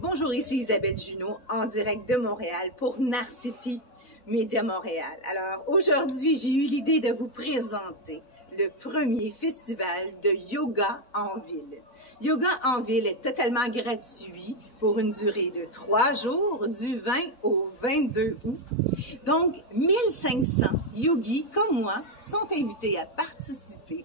Bonjour, ici Isabelle Junot en direct de Montréal pour Narcity Média Montréal. Alors aujourd'hui, j'ai eu l'idée de vous présenter le premier festival de yoga en ville. Yoga en ville est totalement gratuit pour une durée de 3 jours, du 20 au 22 août. Donc, 1500 yogis comme moi sont invités à participer,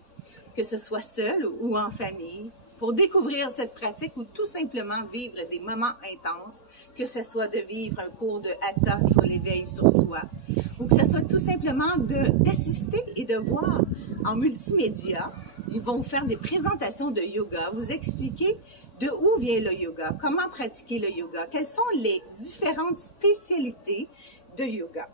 que ce soit seul ou en famille, pour découvrir cette pratique ou tout simplement vivre des moments intenses, que ce soit de vivre un cours de Hatha sur l'éveil sur soi, ou que ce soit tout simplement d'assister et de voir en multimédia. Ils vont vous faire des présentations de yoga, vous expliquer de où vient le yoga, comment pratiquer le yoga, quelles sont les différentes spécialités de yoga.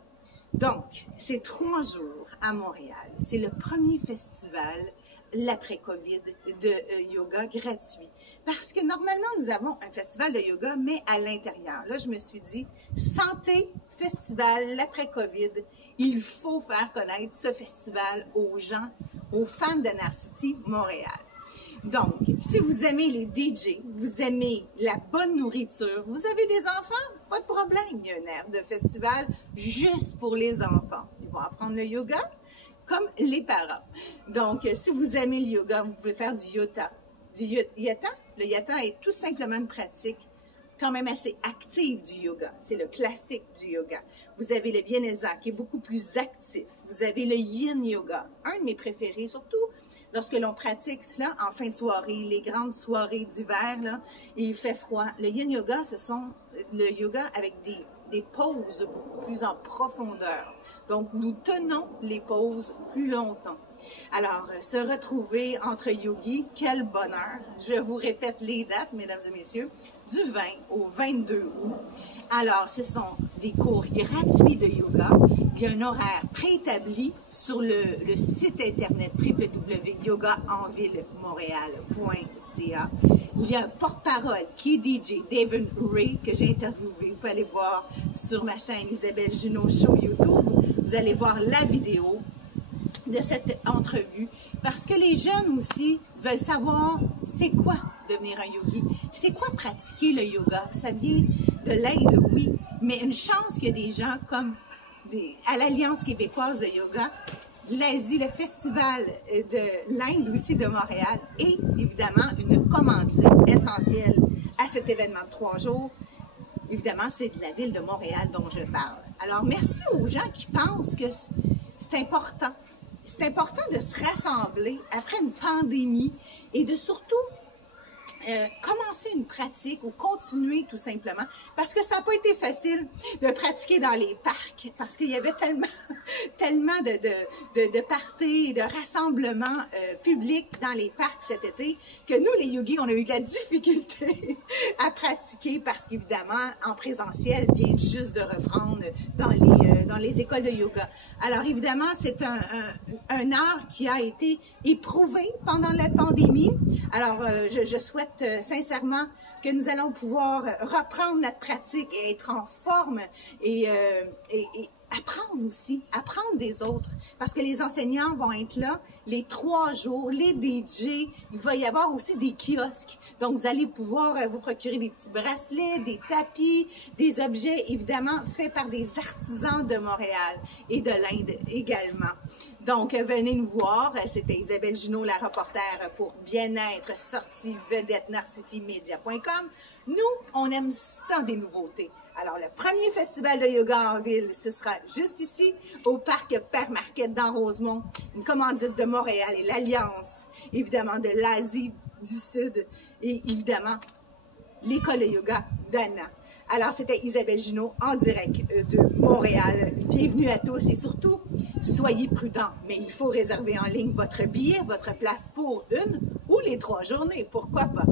Donc, c'est 3 jours à Montréal. C'est le premier festival l'après-COVID de yoga gratuit. Parce que normalement, nous avons un festival de yoga, mais à l'intérieur. Là, je me suis dit, santé, festival, l'après-COVID, il faut faire connaître ce festival aux gens, aux fans de Narcity Montréal. Donc, si vous aimez les DJ, vous aimez la bonne nourriture, vous avez des enfants, pas de problème. Il y a un air de festival juste pour les enfants. Ils vont apprendre le yoga comme les parents. Donc, si vous aimez le yoga, vous pouvez faire du yata. Le yata est tout simplement une pratique quand même assez active du yoga. C'est le classique du yoga. Vous avez le vinyasa qui est beaucoup plus actif. Vous avez le yin yoga, un de mes préférés, surtout lorsque l'on pratique cela en fin de soirée, les grandes soirées d'hiver, là, et il fait froid. Le yin yoga, ce sont le yoga avec des pauses beaucoup plus en profondeur. Donc, nous tenons les pauses plus longtemps. Alors, se retrouver entre yogis, quel bonheur! Je vous répète les dates, mesdames et messieurs, du 20 au 22 août. Alors, ce sont des cours gratuits de yoga. Il y a un horaire préétabli sur le site internet www.yogaenvillemontréal.ca. Il y a un porte-parole qui est DJ, David Ray, que j'ai interviewé. Vous pouvez aller voir sur ma chaîne Isabelle Junot Show YouTube. Vous allez voir la vidéo de cette entrevue parce que les jeunes aussi veulent savoir c'est quoi devenir un yogi, c'est quoi pratiquer le yoga. Ça vient de l'Inde, oui, mais une chance qu'il y a des gens comme à l'Alliance québécoise de yoga, l'Asie, le festival de l'Inde aussi de Montréal et évidemment une commandite essentielle à cet événement de 3 jours. Évidemment, c'est de la ville de Montréal dont je parle. Alors, merci aux gens qui pensent que c'est important. C'est important de se rassembler après une pandémie et de surtout commencer une pratique ou continuer tout simplement parce que ça n'a pas été facile de pratiquer dans les parcs parce qu'il y avait tellement de parties et de rassemblements publics dans les parcs cet été que nous les yogis on a eu de la difficulté à pratiquer parce qu'évidemment en présentiel vient juste de reprendre dans les écoles de yoga. Alors évidemment c'est un art qui a été éprouvé pendant la pandémie. Alors je souhaite sincèrement que nous allons pouvoir reprendre notre pratique et être en forme et apprendre aussi, apprendre des autres. Parce que les enseignants vont être là les 3 jours, les DJ, il va y avoir aussi des kiosques. Donc, vous allez pouvoir vous procurer des petits bracelets, des tapis, des objets évidemment faits par des artisans de Montréal et de l'Inde également. Donc, venez nous voir. C'était Isabelle Junot, la reporter pour Bien-être, sortie vedette, narcitymedia.com. Nous, on aime ça des nouveautés. Alors, le premier festival de yoga en ville, ce sera juste ici, au parc Père Marquette dans Rosemont, une commandite de Montréal et l'Alliance, évidemment, de l'Asie du Sud et évidemment, l'école de yoga d'Anna. Alors, c'était Isabelle Junot en direct de Montréal. Bienvenue à tous et surtout, soyez prudents. Mais il faut réserver en ligne votre billet, votre place pour une ou les 3 journées, pourquoi pas.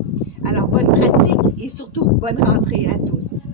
Alors, bonne pratique et surtout, bonne rentrée à tous.